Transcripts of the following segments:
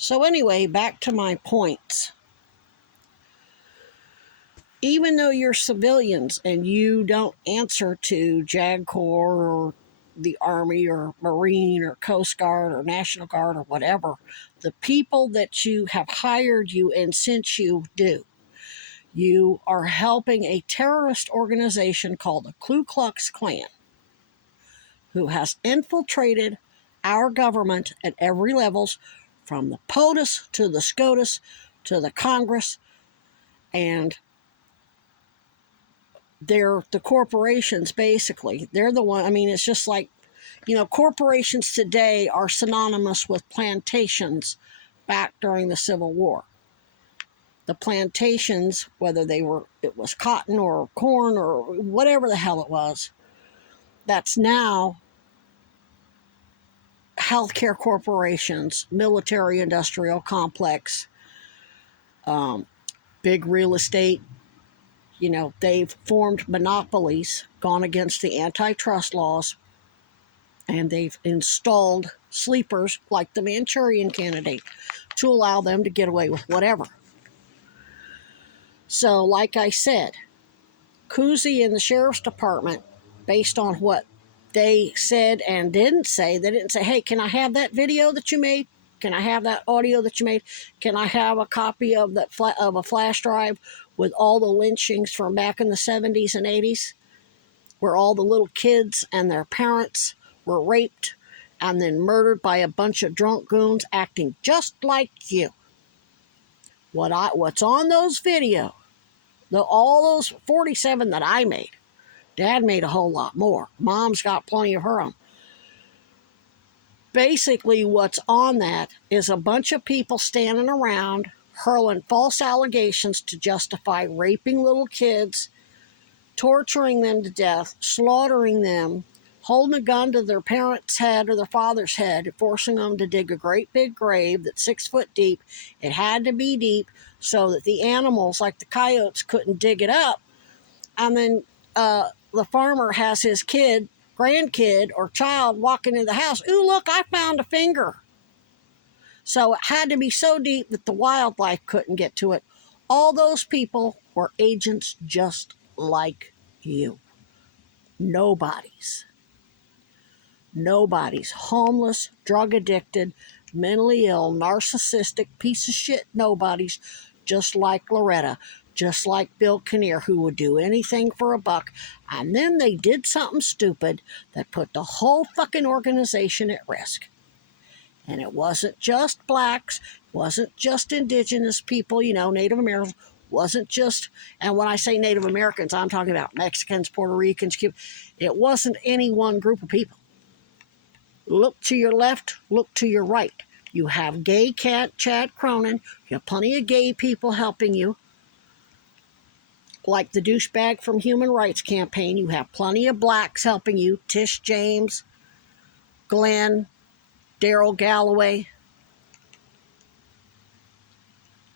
So anyway, back to my points. Even though you're civilians and you don't answer to JAG Corps or the Army or Marine or Coast Guard or National Guard or whatever, the people that you have hired you and sent you do. You are helping a terrorist organization called the Ku Klux Klan, who has infiltrated our government at every levels, from the POTUS to the SCOTUS to the Congress, and they're the corporations. Basically, they're the one. I mean, it's just like, corporations today are synonymous with plantations back during the Civil War. The plantations, whether it was cotton or corn or whatever the hell it was, that's now healthcare corporations, military industrial complex, big real estate. They've formed monopolies, gone against the antitrust laws, and they've installed sleepers like the Manchurian Candidate to allow them to get away with whatever. So, like I said, Cousy and the Sheriff's Department, based on what they said and didn't say, they didn't say, hey, can I have that video that you made? Can I have that audio that you made? Can I have a copy of of a flash drive with all the lynchings from back in the 70s and 80s, where all the little kids and their parents were raped and then murdered by a bunch of drunk goons acting just like you? What's on those videos, all those 47 that I made, Dad made a whole lot more. Mom's got plenty of her own. Basically, what's on that is a bunch of people standing around hurling false allegations to justify raping little kids, torturing them to death, slaughtering them, holding a gun to their parents' head or their father's head, forcing them to dig a great big grave that's 6 foot deep. It had to be deep so that the animals, like the coyotes, couldn't dig it up. And then the farmer has his grandkid or child walking in the house. Ooh, look, I found a finger. So it had to be so deep that the wildlife couldn't get to it. All those people were agents just like you. Nobodies. Homeless, drug addicted, mentally ill, narcissistic, piece of shit nobodies, just like Loretta, just like Bill Kinnear, who would do anything for a buck. And then they did something stupid that put the whole fucking organization at risk. And it wasn't just blacks, wasn't just indigenous people, Native Americans, wasn't just, and when I say Native Americans, I'm talking about Mexicans, Puerto Ricans, Cubans. It wasn't any one group of people. Look to your left, look to your right. You have gay cat Chad Cronin. You have plenty of gay people helping you, like the douchebag from Human Rights Campaign. You have plenty of blacks helping you. Tish James, Glenn, Daryl Galloway.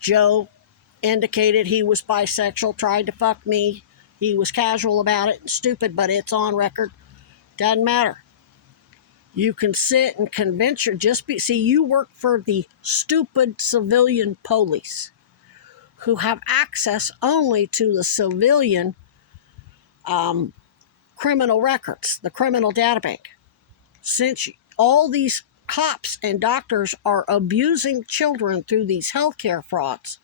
Joe indicated he was bisexual, tried to fuck me. He was casual about it, stupid, but it's on record. Doesn't matter. You can sit and convince you work for the stupid civilian police who have access only to the civilian criminal records, the criminal data bank. Since all these cops and doctors are abusing children through these healthcare frauds,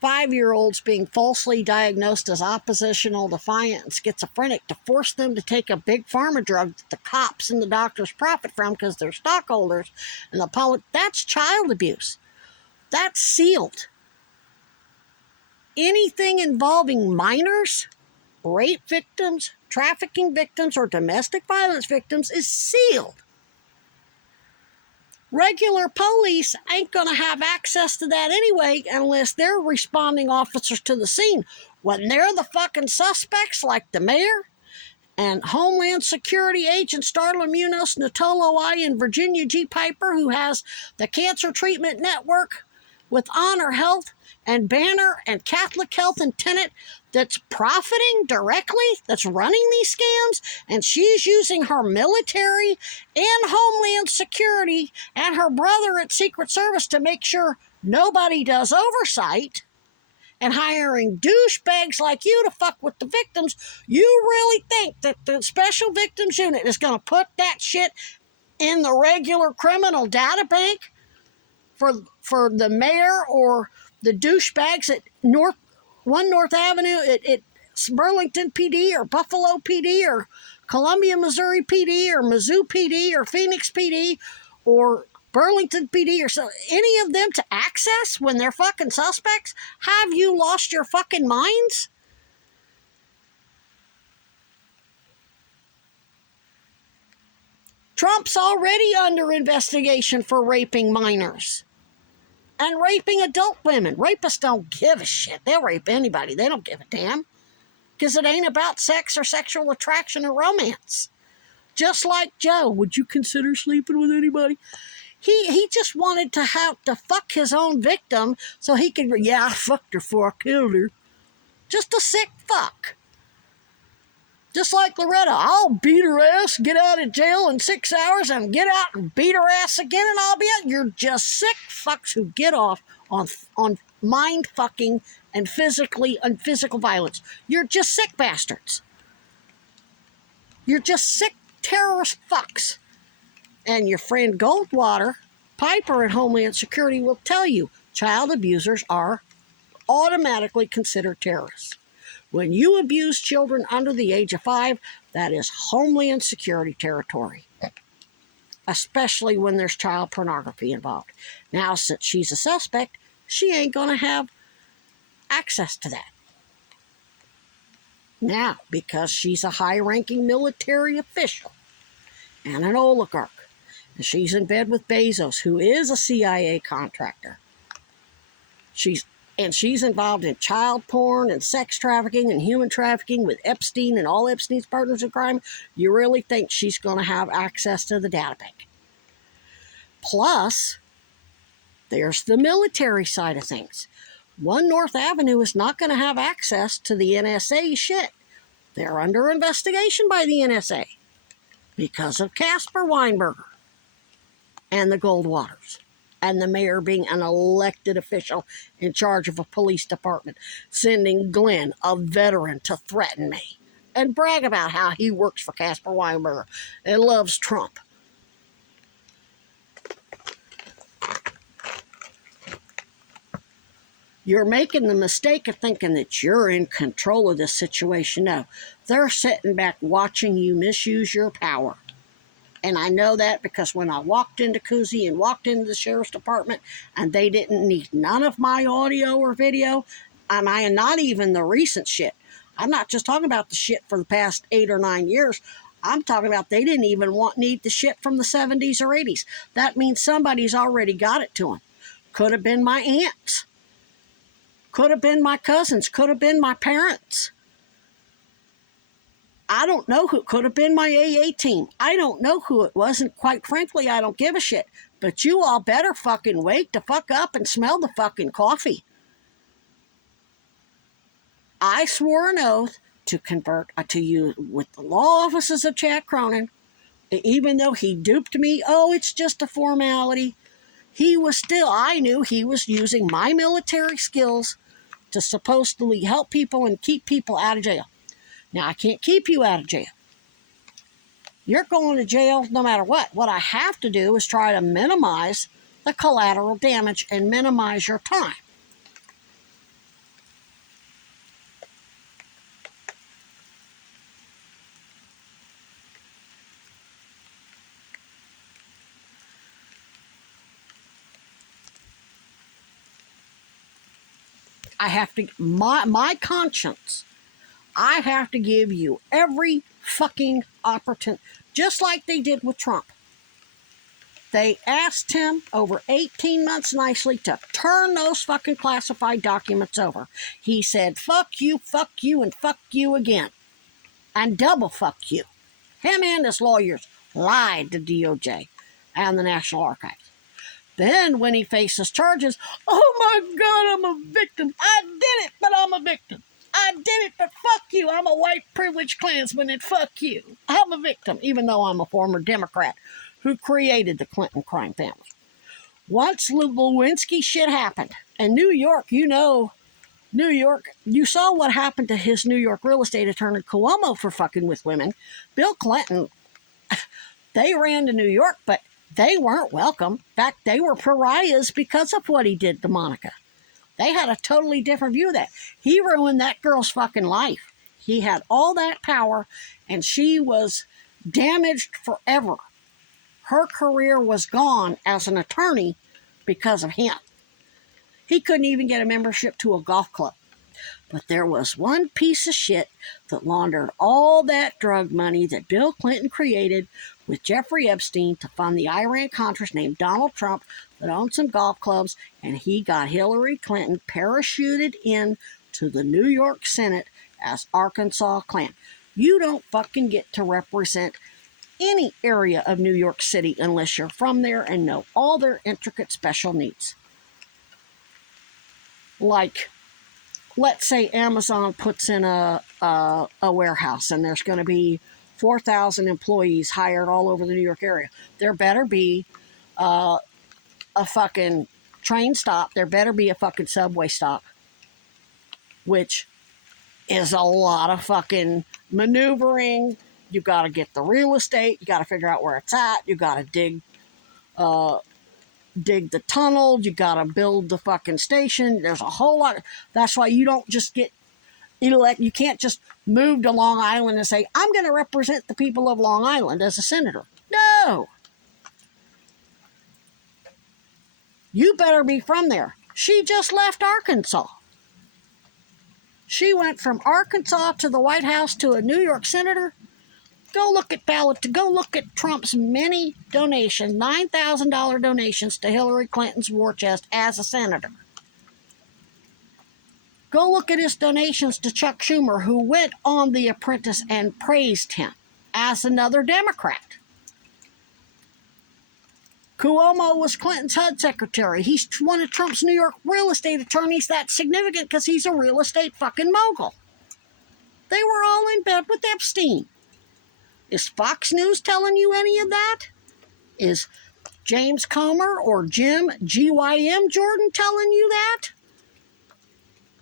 5-year-olds being falsely diagnosed as oppositional, defiant, and schizophrenic to force them to take a big pharma drug that the cops and the doctors profit from because they're stockholders, and that's child abuse. That's sealed. Anything involving minors, rape victims, trafficking victims, or domestic violence victims is sealed. Regular police ain't going to have access to that anyway unless they're responding officers to the scene. When they're the fucking suspects, like the mayor and Homeland Security agent Starla Munoz, Natolo I, and Virginia G. Piper, who has the Cancer Treatment Network with Honor Health and Banner and Catholic Health and Tenet that's profiting directly, that's running these scams, and she's using her military and Homeland Security and her brother at Secret Service to make sure nobody does oversight, and hiring douchebags like you to fuck with the victims. You really think that the Special Victims Unit is going to put that shit in the regular criminal data bank for the mayor or the douchebags at North Avenue at Burlington PD or Buffalo PD or Columbia, Missouri PD or Mizzou PD or Phoenix PD or Burlington PD or so, any of them to access when they're fucking suspects? Have you lost your fucking minds? Trump's already under investigation for raping minors and raping adult women. Rapists don't give a shit. They'll rape anybody. They don't give a damn because it ain't about sex or sexual attraction or romance. Just like Joe, would you consider sleeping with anybody? He just wanted to have to fuck his own victim so he could, yeah, I fucked her before I killed her. Just a sick fuck. Just like Loretta, I'll beat her ass, get out of jail in 6 hours, and get out and beat her ass again, and I'll be out. You're just sick fucks who get off on mind fucking and physical violence. You're just sick bastards. You're just sick terrorist fucks. And your friend Goldwater, Piper at Homeland Security will tell you child abusers are automatically considered terrorists. When you abuse children under the age of 5, that is Homeland Security territory, especially when there's child pornography involved. Now, since she's a suspect, she ain't going to have access to that. Now, because she's a high-ranking military official and an oligarch, and she's in bed with Bezos, who is a CIA contractor. She's involved in child porn and sex trafficking and human trafficking with Epstein and all Epstein's partners in crime. You really think she's going to have access to the data bank? Plus, there's the military side of things. One North Avenue is not going to have access to the NSA shit. They're under investigation by the NSA because of Casper Weinberger and the Goldwaters, and the mayor being an elected official in charge of a police department, sending Glenn, a veteran, to threaten me and brag about how he works for Casper Weinberger and loves Trump. You're making the mistake of thinking that you're in control of this situation. No, they're sitting back watching you misuse your power. And I know that because when I walked into Cousy and walked into the sheriff's department and they didn't need none of my audio or video, and I am not even the recent shit. I'm not just talking about the shit for the past 8 or 9 years. I'm talking about they didn't even need the shit from the 70s or 80s. That means somebody's already got it to them. Could have been my aunts. Could have been my cousins. Could have been my parents. I don't know who. Could have been my AA team. I don't know who it was, and quite frankly, I don't give a shit. But you all better fucking wake the fuck up and smell the fucking coffee. I swore an oath to convert to you with the law offices of Chad Cronin, even though he duped me. Oh, it's just a formality. I knew he was using my military skills to supposedly help people and keep people out of jail. Now, I can't keep you out of jail. You're going to jail no matter what. What I have to do is try to minimize the collateral damage and minimize your time. I have to, my conscience, I have to give you every fucking opportunity, just like they did with Trump. They asked him over 18 months nicely to turn those fucking classified documents over. He said, fuck you, and fuck you again. And double fuck you. Him and his lawyers lied to DOJ and the National Archives. Then when he faces charges, oh my God, I'm a victim. I did it, but I'm a victim. I did it, but fuck you. I'm a white privileged Klansman, and fuck you. I'm a victim, even though I'm a former Democrat who created the Clinton crime family. Once Lewinsky shit happened, and New York, New York, you saw what happened to his New York real estate attorney Cuomo for fucking with women. Bill Clinton, they ran to New York, but they weren't welcome. In fact, they were pariahs because of what he did to Monica. They had a totally different view of that. He ruined that girl's fucking life. He had all that power, and she was damaged forever. Her career was gone as an attorney because of him. He couldn't even get a membership to a golf club. But there was one piece of shit that laundered all that drug money that Bill Clinton created with Jeffrey Epstein to fund the Iran-Contras named Donald Trump that owned some golf clubs, and he got Hillary Clinton parachuted in to the New York Senate as Arkansas Klan. You don't fucking get to represent any area of New York City unless you're from there and know all their intricate special needs. Like, let's say Amazon puts in a warehouse and there's going to be 4,000 employees hired all over the New York area. There better be a fucking train stop. There better be a fucking subway stop, which is a lot of fucking maneuvering. You got to get the real estate. You got to figure out where it's at. You got to dig the tunnel. You got to build the fucking station. There's a whole lot. That's why you don't just get elect. You can't just move to Long Island and say, I'm going to represent the people of Long Island as a senator. No. You better be from there. She just left Arkansas. She went from Arkansas to the White House to a New York senator. Go look at Trump's many donations, $9,000 donations to Hillary Clinton's war chest as a senator. Go look at his donations to Chuck Schumer, who went on The Apprentice and praised him as another Democrat. Cuomo was Clinton's HUD secretary. He's one of Trump's New York real estate attorneys. That's significant because he's a real estate fucking mogul. They were all in bed with Epstein. Is Fox News telling you any of that? Is James Comer or Jim GYM Jordan telling you that?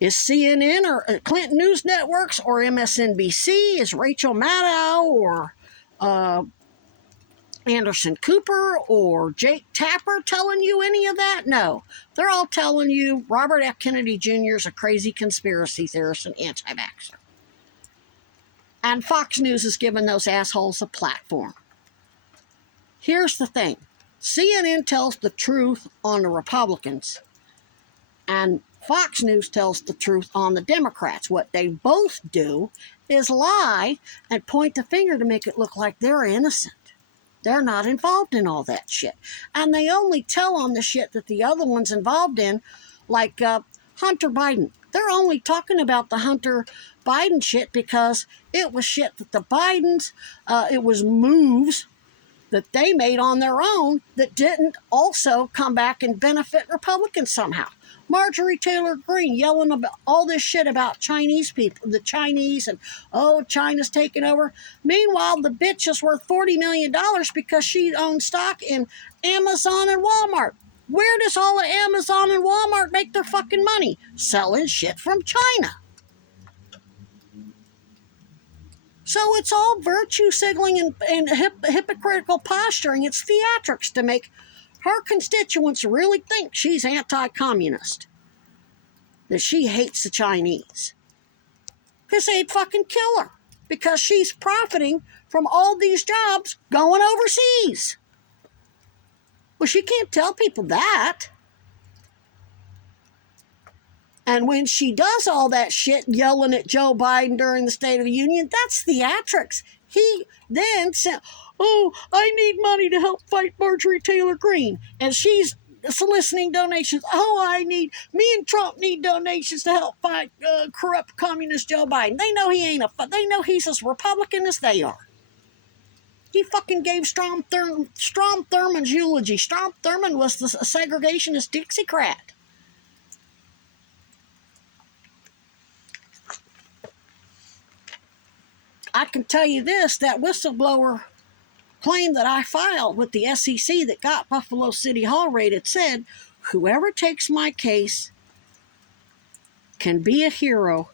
Is CNN or Clinton News Networks or MSNBC? Is Rachel Maddow or Anderson Cooper or Jake Tapper telling you any of that? No. They're all telling you Robert F. Kennedy Jr. is a crazy conspiracy theorist and anti-vaxxer. And Fox News has given those assholes a platform. Here's the thing. CNN tells the truth on the Republicans, and Fox News tells the truth on the Democrats. What they both do is lie and point the finger to make it look like they're innocent. They're not involved in all that shit. And they only tell on the shit that the other one's involved in, like Hunter Biden. They're only talking about the Hunter Biden shit because it was shit that the Bidens, it was moves that they made on their own that didn't also come back and benefit Republicans somehow. Marjorie Taylor Greene yelling about all this shit about Chinese people, the Chinese, and China's taking over. Meanwhile, the bitch is worth $40 million because she owns stock in Amazon and Walmart. Where does all of Amazon and Walmart make their fucking money? Selling shit from China. So it's all virtue signaling and hypocritical posturing. It's theatrics to make her constituents really think she's anti-communist, that she hates the Chinese. Because they'd fucking kill her. Because she's profiting from all these jobs going overseas. Well, she can't tell people that. And when she does all that shit yelling at Joe Biden during the State of the Union, that's theatrics. He then said, I need money to help fight Marjorie Taylor Greene. And she's soliciting donations. Me and Trump need donations to help fight corrupt communist Joe Biden. They know he ain't they know he's as Republican as they are. He fucking gave Strom Thurmond's eulogy. Strom Thurmond was the segregationist Dixiecrat. I can tell you this, that whistleblower claim that I filed with the SEC that got Buffalo City Hall raided said, whoever takes my case can be a hero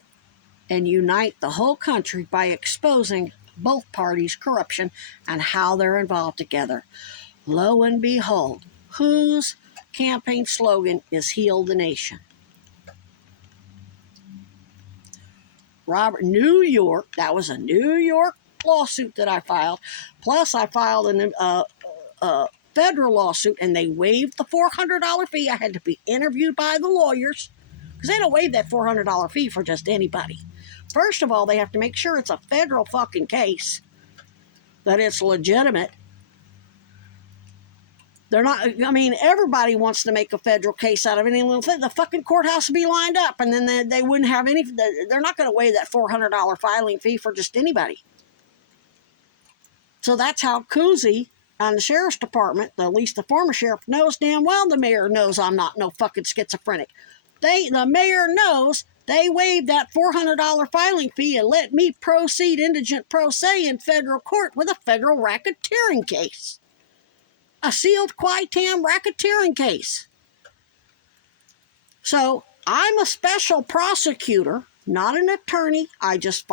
and unite the whole country by exposing both parties' corruption and how they're involved together. Lo and behold, whose campaign slogan is Heal the Nation? New York, that was a New York lawsuit that I filed. Plus, I filed a federal lawsuit, and they waived the $400 fee. I had to be interviewed by the lawyers, because they don't waive that $400 fee for just anybody. First of all, they have to make sure it's a federal fucking case, that it's legitimate. They're not, I mean, everybody wants to make a federal case out of any little thing. The fucking courthouse would be lined up, and then they wouldn't have any, they're not going to waive that $400 filing fee for just anybody. So that's how Cousy and the sheriff's department, at least the former sheriff, knows damn well the mayor knows I'm not no fucking schizophrenic. The mayor knows they waived that $400 filing fee and let me proceed indigent pro se in federal court with a federal racketeering case. A sealed qui tam racketeering case. So I'm a special prosecutor, not an attorney. I just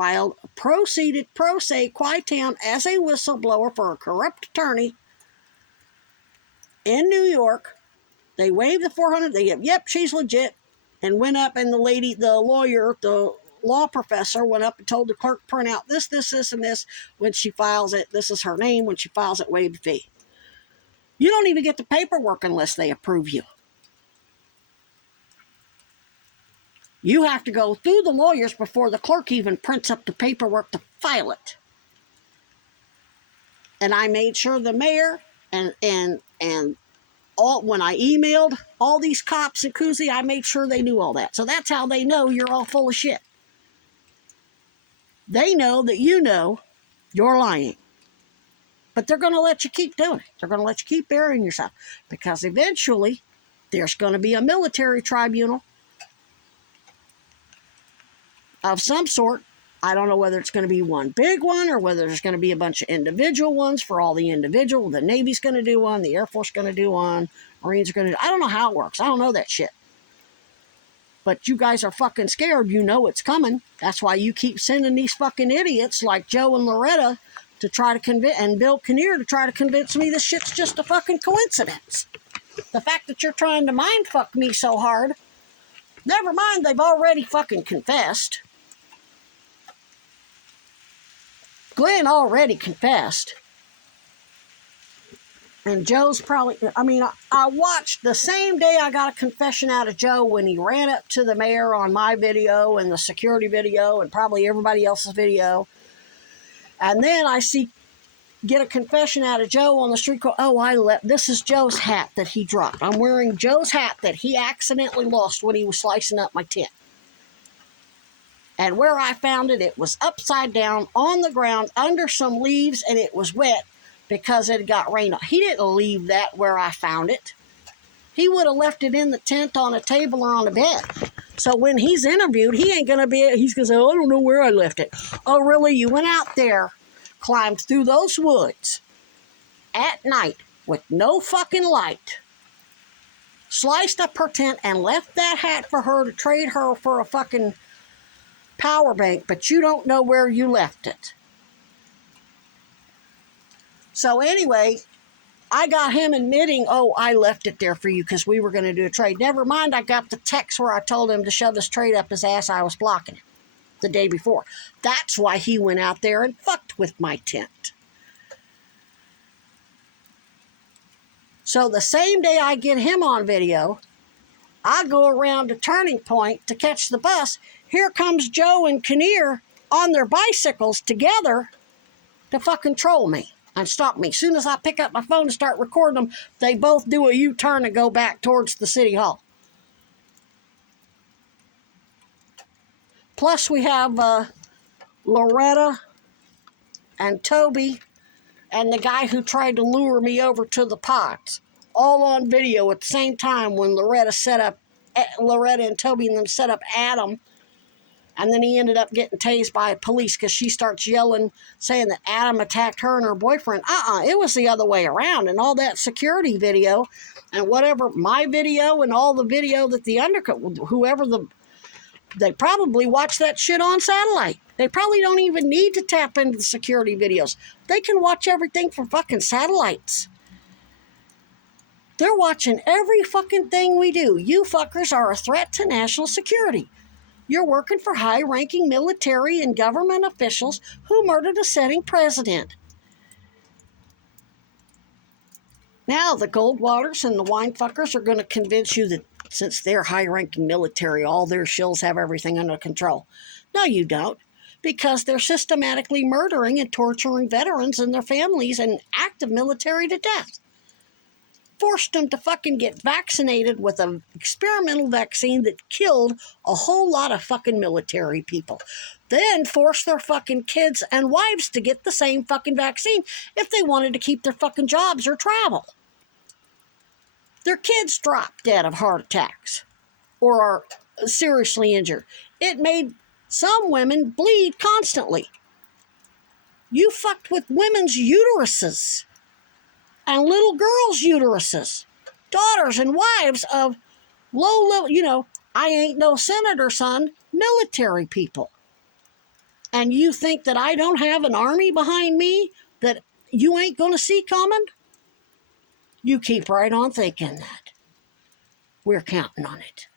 proceeded pro se qui tam as a whistleblower for a corrupt attorney in New York. They waived the $400. They said, yep, she's legit, and went up, and the lawyer, the law professor, went up and told the clerk, print out this, and this. When she files it, this is her name. When she files it, waive the fee. You don't even get the paperwork unless they approve you. You have to go through the lawyers before the clerk even prints up the paperwork to file it. And I made sure the mayor and all, when I emailed all these cops at Cousy, I made sure they knew all that. So that's how they know you're all full of shit. They know that you know you're lying. But they're going to let you keep doing it. They're going to let you keep burying yourself. Because eventually, there's going to be a military tribunal of some sort. I don't know whether it's going to be one big one or whether there's going to be a bunch of individual ones for all the individual. The Navy's going to do one. The Air Force is going to do one. Marines are going to do. I don't know how it works. I don't know that shit. But you guys are fucking scared. You know it's coming. That's why you keep sending these fucking idiots like Joe and Loretta to try to convince, and Bill Kinnear to try to convince me this shit's just a fucking coincidence. The fact that you're trying to mind fuck me so hard, never mind, they've already fucking confessed. Glenn already confessed. And Joe's probably, I mean, I watched the same day I got a confession out of Joe when he ran up to the mayor on my video and the security video and probably everybody else's video. And then I get a confession out of Joe on the street. This is Joe's hat that he dropped. I'm wearing Joe's hat that he accidentally lost when he was slicing up my tent. And where I found it, it was upside down on the ground under some leaves, and it was wet because it got rain on. He didn't leave that where I found it. He would have left it in the tent on a table or on a bed. So when he's interviewed, he's going to say, oh, I don't know where I left it. Oh, really? You went out there, climbed through those woods at night with no fucking light, sliced up her tent and left that hat for her to trade her for a fucking power bank, but you don't know where you left it. So anyway, I got him admitting, oh, I left it there for you because we were going to do a trade. Never mind, I got the text where I told him to shove this trade up his ass. I was blocking him the day before. That's why he went out there and fucked with my tent. So the same day I get him on video, I go around to Turning Point to catch the bus. Here comes Joe and Kinnear on their bicycles together to fucking troll me and stop me. As soon as I pick up my phone and start recording them, they both do a U-turn and go back towards the city hall. Plus we have Loretta and Toby and the guy who tried to lure me over to the pots, all on video at the same time when Loretta and Toby and them set up Adam, and then he ended up getting tased by police because she starts yelling, saying that Adam attacked her and her boyfriend. It was the other way around, and all that security video and whatever, my video and all the video that the they probably watch that shit on satellite. They probably don't even need to tap into the security videos. They can watch everything from fucking satellites. They're watching every fucking thing we do. You fuckers are a threat to national security. You're working for high-ranking military and government officials who murdered a sitting president. Now the Goldwaters and the wine fuckers are going to convince you that since they're high-ranking military, all their shills have everything under control. No, you don't. Because they're systematically murdering and torturing veterans and their families and active military to death. Forced them to fucking get vaccinated with an experimental vaccine that killed a whole lot of fucking military people. Then forced their fucking kids and wives to get the same fucking vaccine if they wanted to keep their fucking jobs or travel. Their kids dropped dead of heart attacks or are seriously injured. It made some women bleed constantly. You fucked with women's uteruses and little girls' uteruses, daughters and wives of low-level, I ain't no senator, son, military people. And you think that I don't have an army behind me that you ain't going to see coming? You keep right on thinking that. We're counting on it.